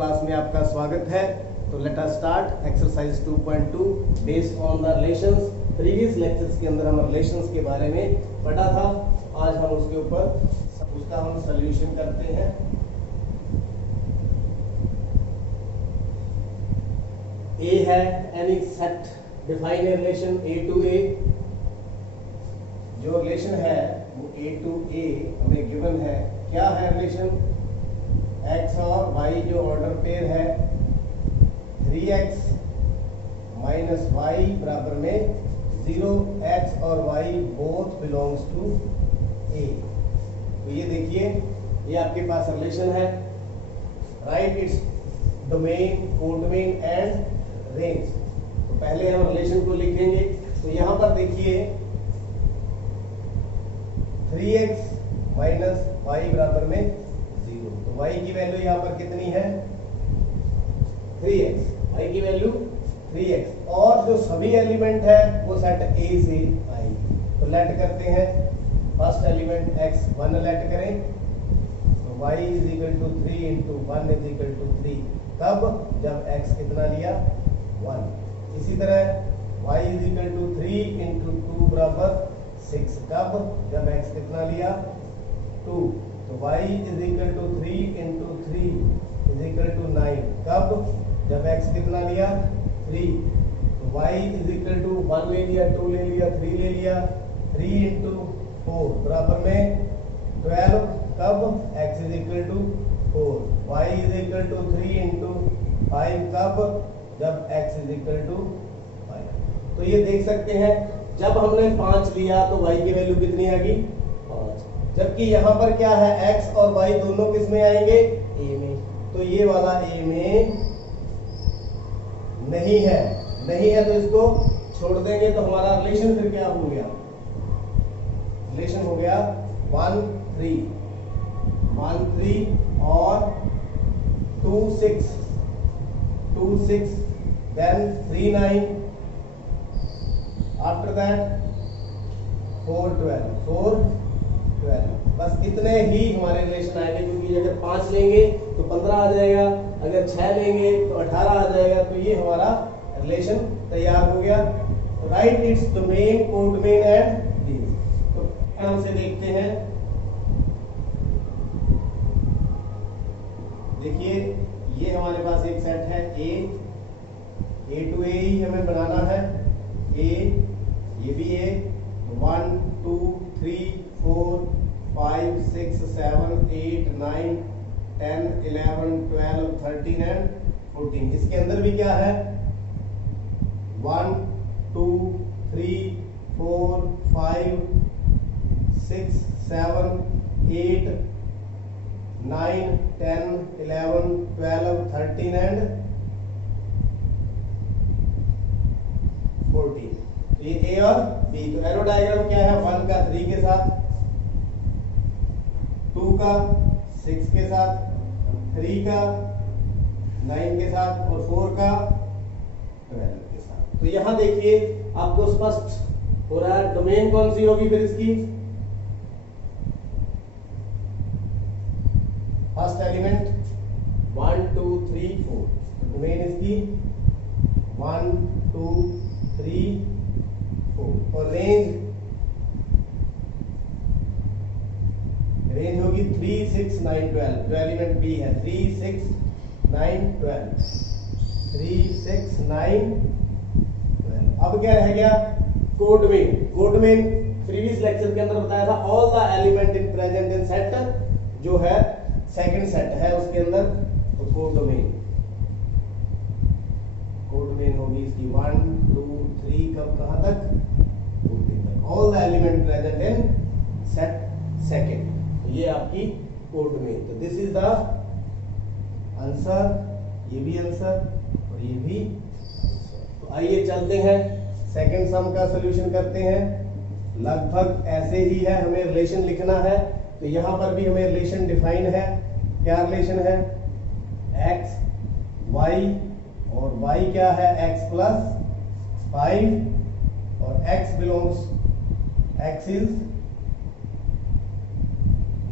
Class में आपका स्वागत है। तो let us start exercise 2.2 based on the relations. Previous lectures के अंदर हम रिलेशंस के बारे में पढ़ा था। आज हम उसके ऊपर उसका हम सॉल्यूशन करते हैं। ए है any set define A relation A to A. जो रिलेशन है वो ए टू ए हमें गिवन है। क्या है रिलेशन? x और y जो ऑर्डर पेयर है 3x माइनस वाई बराबर में 0, x और y both belongs to a। तो ये देखिए, ये आपके पास रिलेशन है। Right it's domain, codomain and range. तो पहले हम रिलेशन को लिखेंगे। तो यहां पर देखिए 3x माइनस वाई बराबर में 0। तो y की वैल्यू यहाँ पर कितनी है? 3x। y की वैल्यू 3x और जो सभी एलिमेंट है वो सेट A से आएगी। तो लेट करते हैं। फर्स्ट एलिमेंट x 1 लेट करें। तो y is equal to 3 into 1 is equal to 3। कब? जब x कितना लिया? 1। इसी तरह y is equal to 3 into 2 बराबर 6। कब? जब x कितना लिया? 2। तो y is equal to 3 into 3 is equal to 9। कब? जब x कितना लिया? 3। तो y इज इक्वल टू 1 ले लिया, 2 ले लिया, 3 ले लिया। 3 इंटू 4 बराबर में 12। कब? x is equal to 4। y is equal to 3 into 5। कब? जब x इज इक्वल टू 5। तो ये देख सकते हैं, जब हमने 5 लिया तो y की वैल्यू कितनी आएगी? 5। जबकि यहाँ पर क्या है? x और y दोनों किस में आएंगे? a में। तो ये वाला a में नहीं है तो इसको छोड़ देंगे। तो हमारा रिलेशन फिर क्या हो गया? रिलेशन हो गया 1 3 और 2 6 then 3 9 आफ्टर दैट 4 12। बस इतने ही हमारे रिलेशन आएंगे, क्योंकि अगर 5 लेंगे तो 15 आ जाएगा, अगर 6 लेंगे तो 18 आ जाएगा। तो ये हमारा रिलेशन तैयार हो गया। Right it's domain, codomain and range. तो ध्यान से देखते हैं। देखिए, ये हमारे पास एक सेट है ए टू ए ही हमें बनाना है। ये भी ए 1 2 3 4 5 6 7 8 9 10 11 12 13 एंड 14। इसके अंदर भी क्या है? 1 2 3 4 5 6 7 8 9 10 11 12 13 एंड 14। तो ये ए और बी। तो एरो डायग्राम क्या है? 1 का 3 के साथ, 2 का 6 के साथ, 3 का 9 के साथ और 4 का 12 के साथ। तो यहां देखिए, आपको स्पष्ट हो रहा है डोमेन कौन सी होगी फिर इसकी? First element 1 2 3 4। डोमेन इसकी 1 2 3 4 और रेंज होगी 3 6 9 12। जो एलिमेंट बी है 3 6 9 12। 3 6 9 12। अब क्या रह गया? कोडोमेन प्रीवियस लेक्चर के अंदर बताया था, all the element in present in set जो है सेकंड सेट है उसके अंदर। तो कोडोमेन होगी इसकी 1 2 3 कब कहां तक? 14 तक। All the element present in set second. तो ये आपकी कोडोमेन। तो दिस इज द आंसर। ये भी आंसर और ये भी आंसर। तो आइए चलते हैं, सेकंड सम का सॉल्यूशन करते हैं। लगभग ऐसे ही है, हमें रिलेशन लिखना है। तो यहां पर भी हमें रिलेशन डिफाइन है। क्या रिलेशन है? x y और y क्या है? x प्लस 5 और x belongs, x is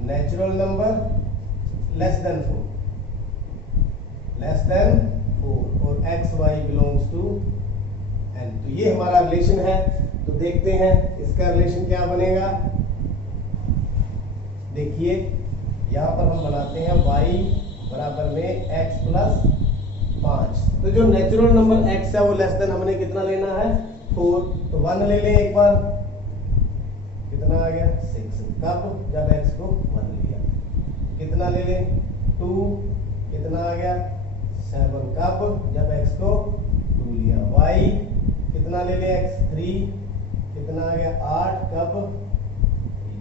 natural number less than 4। Less than 4 और x y belongs to n. तो ये हमारा रिलेशन है। तो देखते हैं इसका रिलेशन क्या बनेगा। देखिए यहां पर हम बनाते हैं y बराबर में x प्लस 5। तो जो नेचुरल नंबर x है वो लेस देन हमने कितना लेना है 4। तो 1 ले लें एक बार, कितना आ गया 6। कब? जब x को 1 लिया। कितना ले लें 2, कितना आ गया 7। कब? जब x को 2 लिया। y कितना ले लें x 3, कितना आ गया 8। कब?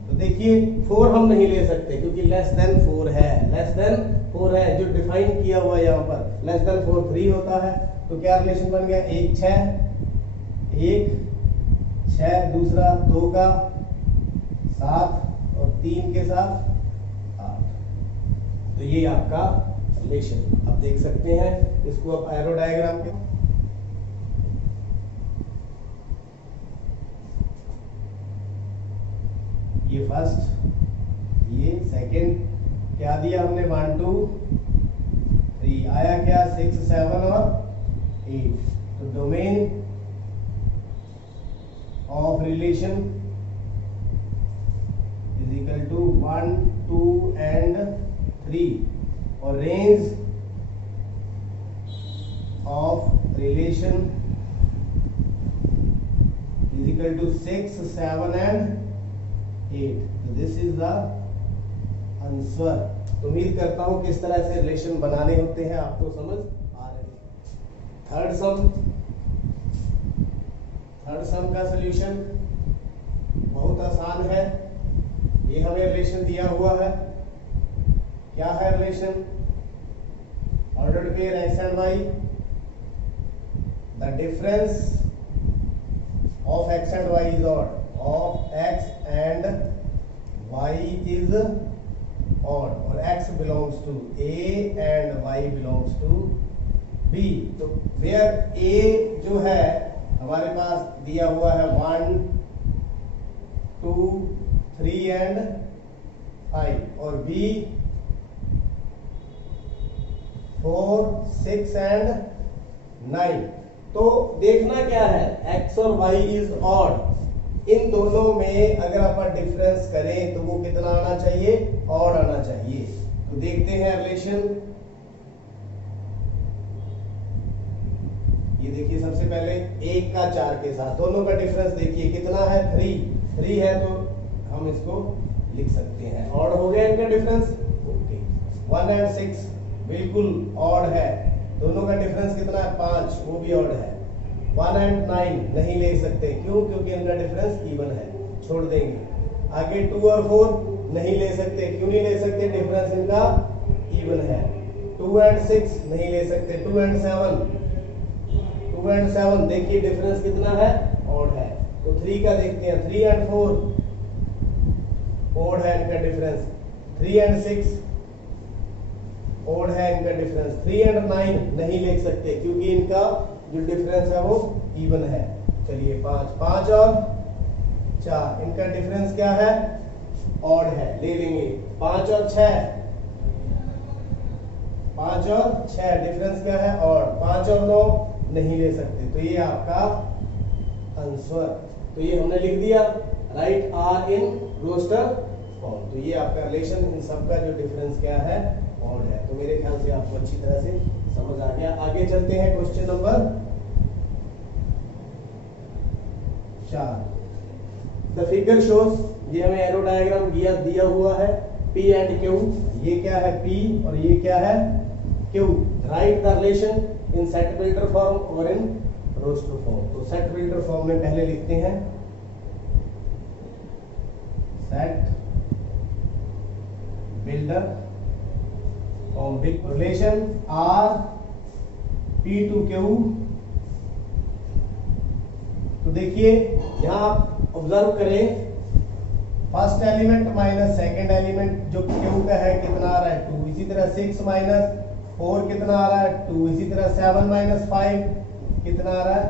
तो देखिए 4 हम नहीं ले सकते क्योंकि लेस देन 4 है। लेस देन 4 है जो डिफाइन किया हुआ है यहाँ पर। लेस देन 4 3 होता है। तो क्या रिलेशन बन गया 1 6, दूसरा 2 का 7 और 3 के साथ 8। तो ये आपका रिलेशन आप देख सकते हैं। इसको आप एरो डायग्राम के ये फर्स्ट, ये सेकंड, क्या दिया हमने 1 2 3, आया क्या 6 7 और 8। तो domain of relation is equal to 1 2 and 3 और range of relation is equal to 6 7 and 8। तो दिस इज द आंसर। तो उम्मीद करता हूं किस तरह से रिलेशन बनाने होते हैं आपको समझ आ रहे हैं। थर्ड सम का सॉल्यूशन बहुत आसान है। ये हमें रिलेशन दिया हुआ है। क्या है relation? Ordered pair x and y, the difference of x and y is odd, of x and y is odd और x belongs to a and y belongs to b। तो where a जो है हमारे पास दिया हुआ है 1 2 3 and 5 और b 4 6 and 9। तो देखना क्या है x और y इज ऑड। इन दोनों में अगर अपन डिफरेंस करें तो वो कितना आना चाहिए? और आना चाहिए। तो देखते हैं रिलेशन। ये देखिए सबसे पहले 1 का 4 के साथ दोनों का डिफरेंस देखिए कितना है 3 है। तो हम इसको लिख सकते हैं ऑड हो गया इनका डिफरेंस। ओके 1 एंड 6 बिल्कुल ऑड है। दोनों का डिफरेंस कितना है 5, वो भी ऑड है। 1 एंड 9 नहीं ले सकते, क्यों? क्योंकि इनका डिफरेंस इवन है, छोड़ देंगे। आगे 2 और 4 नहीं ले सकते, क्यों नहीं ले सकते? डिफरेंस इनका इवन है। 2 एंड 6 नहीं ले सकते। 2 एंड 7 देखिए डिफरेंस कितना है? ऑड है। तो 3 का देखते हैं। 3 एंड 4 ऑड है इनका डिफरेंस। 3 एंड 6 ऑड है इनका डिफरेंस। 3 एंड 9 नहीं ले सकते क्योंकि इनका जो डिफरेंस है वो इवन है। चलिए 5 और 4 इनका डिफरेंस क्या है? ऑड है, ले लेंगे। 5 और 6 डिफरेंस क्या है? ऑड। 5 और 9 नहीं ले सकते। तो ये आपका आंसर। तो ये हमने लिख दिया, write r in roster form. तो ये आपका रिलेशन, इन सब का जो डिफरेंस क्या है? ऑड है। तो मेरे ख्याल से आपको अच्छी तरह से समझ आ गया। आगे चलते हैं question number 4। The figure shows, ये हमें एरो डायग्राम दिया हुआ है P एंड Q। ये क्या है P और ये क्या है Q। Right the relation in set builder form और इन रोस्टर फॉर्म। तो सेट बिल्डर फॉर्म में पहले लिखते हैं set builder form. Relation R P to Q। तो देखिए यहां आप ऑब्जर्व करें, first element minus second element जो Q का है कितना आ रहा है 2। इसी तरह 6 माइनस 4 कितना आ रहा है 2। इसी तरह 7 माइनस 5 कितना आ रहा है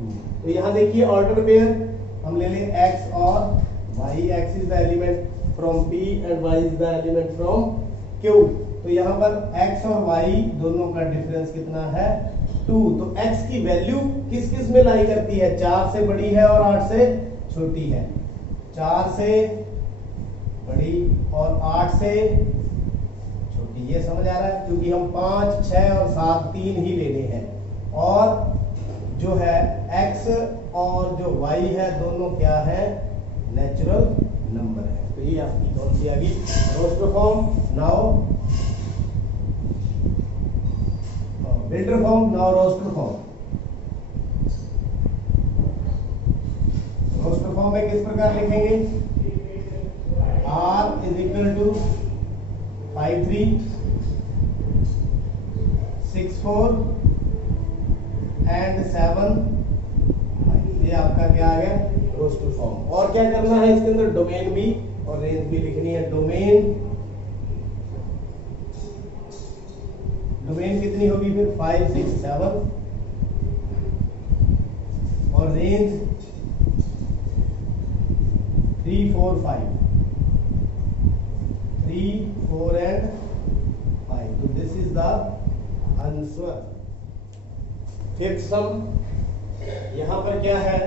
2। तो यहां देखिए ऑर्डर पेयर हम ले लें x और y। x is the element from P and y is the element from Q। तो यहाँ पर x और y दोनों का डिफरेंस कितना है 2। तो x की वैल्यू किस किस में लाई करती है, 4 से बड़ी है और 8 से छोटी है। 4 से बड़ी और 8 से छोटी, ये समझ आ रहा है, क्योंकि हम 5, 6 और 7 तीन ही लेने हैं। और जो है x और जो y है दोनों क्या है, नेचुरल नंबर है। तो ये आपकी कौन सी आ गई, roster form. Now builder form, now roster form. Roster form में किस प्रकार लिखेंगे, r is equal to 5 3 6 4 and 7 5। ये आपका क्या आ गया, रोस्टर फॉर्म। और क्या करना है इसके अंदर, डोमेन भी और रेंज भी लिखनी है। डोमेन कितनी होगी फिर, 5 6 7 और रेंज 3 4 5 3 4 एंड 5। तो this is the answer. Fifth सम, यहां पर क्या है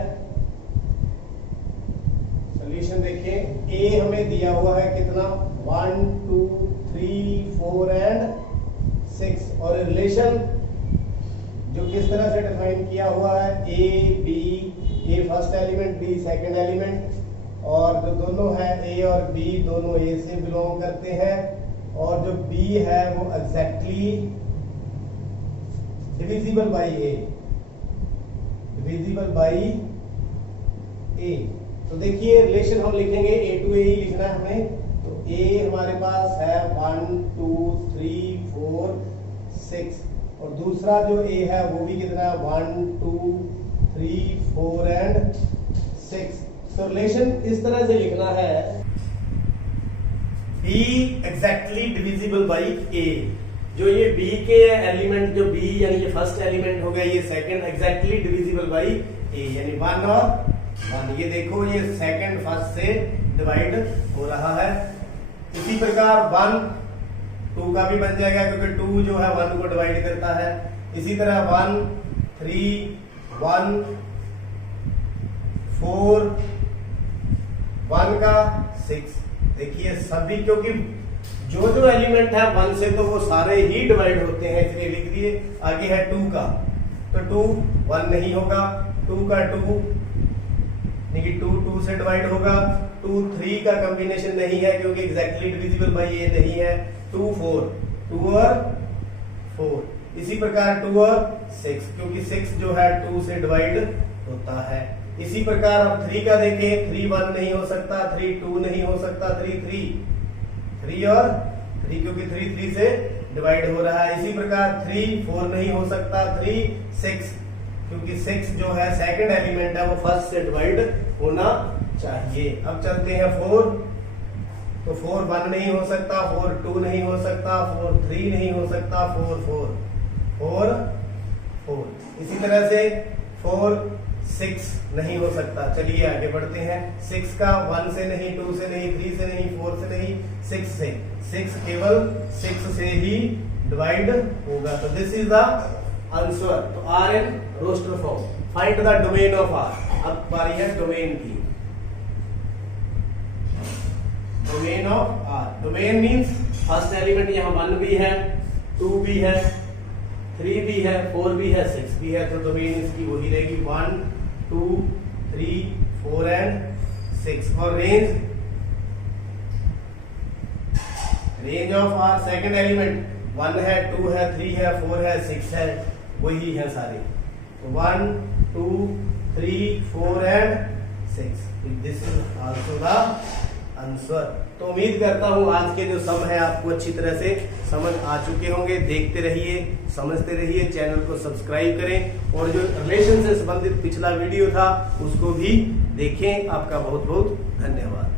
सॉल्यूशन देखिए। ए हमें दिया हुआ है कितना, 1 2 3 4 एंड 6 और रिलेशन जो किस तरह से डिफाइन किया हुआ है, a b, a first element b second element, और जो दोनों है ए और बी दोनों ए से बिलोंग करते हैं, और जो बी है वो exactly divisible by A, divisible by A. तो देखिए रिलेशन हम लिखेंगे ए टू ए ही लिखना है हमें। तो ए हमारे पास है 1 2 3 4 6 और दूसरा जो ए है वो भी कितना है 1 2 3 4 एंड 6। तो रिलेशन इस तरह से लिखना है, B exactly divisible by A। जो ये B के एलिमेंट, जो B यानी ये फर्स्ट एलिमेंट हो गया, ये second exactly divisible by A, यानी 1 और 1। ये देखो ये सेकंड फर्स्ट से डिवाइड हो रहा है। इसी प्रकार 1 2 का भी बन जाएगा, क्योंकि 2 जो है 1 को डिवाइड करता है। इसी तरह 1 3 1 4 1 का 6। देखिए सभी, क्योंकि जो जो एलिमेंट है 1 से तो वो सारे ही डिवाइड होते हैं, इसलिए लिख दिए। आगे है 2 का, तो 2 1 नहीं होगा, 2 का 2 देखिए 2 2 से डिवाइड होगा। 2 3 का कॉम्बिनेशन नहीं है, क्योंकि एग्जैक्टली डिविजिबल बाई ए नहीं है। 2 4 2 और 4। इसी प्रकार 2 और 6, क्योंकि 6 जो है 2 से डिवाइड होता है। इसी प्रकार अब 3 का देखें, 3 1 नहीं हो सकता, 3 2 नहीं हो सकता, 3 3 और 3, क्योंकि 3 3 से डिवाइड हो रहा है। इसी प्रकार 3 4 नहीं हो सकता, 3 6, क्योंकि 6 जो है सेकंड एलिमेंट है वो फर्स्ट से डिवाइड होना चाहिए। अब चलते हैं 4, तो 4 1 नहीं हो सकता, 4 2 नहीं हो सकता, 4 3 नहीं हो सकता, 4 4 4। इसी तरह से 4 6 नहीं हो सकता। चलिए आगे बढ़ते हैं। 6 का 1 से नहीं, 2 से नहीं, 3 से नहीं, 4 से नहीं, 6 से। 6 केवल 6 से ही डिवाइड होगा। तो दिस इज द आंसर। तो r in roster form. Find the domain of r. अब बारी है डोमेन की। Domain of r. Domain means first element यहाँ 1 भी है, 2 भी है, 3 भी है, 4 भी है, 6 भी है। तो डोमेन इसकी वही रहेगी 1 2 3 4 एंड 6। और range of r second element 1 है, 2 है, 3 है, 4 है, 6 है, वही है सारे। तो 1 2 3 4 and 6। This is also the answer. तो उम्मीद करता हूं आज के जो सम है आपको अच्छी तरह से समझ आ चुके होंगे। देखते रहिए, समझते रहिए, चैनल को सब्सक्राइब करें और जो रिलेशन से संबंधित पिछला वीडियो था उसको भी देखें। आपका बहुत बहुत धन्यवाद।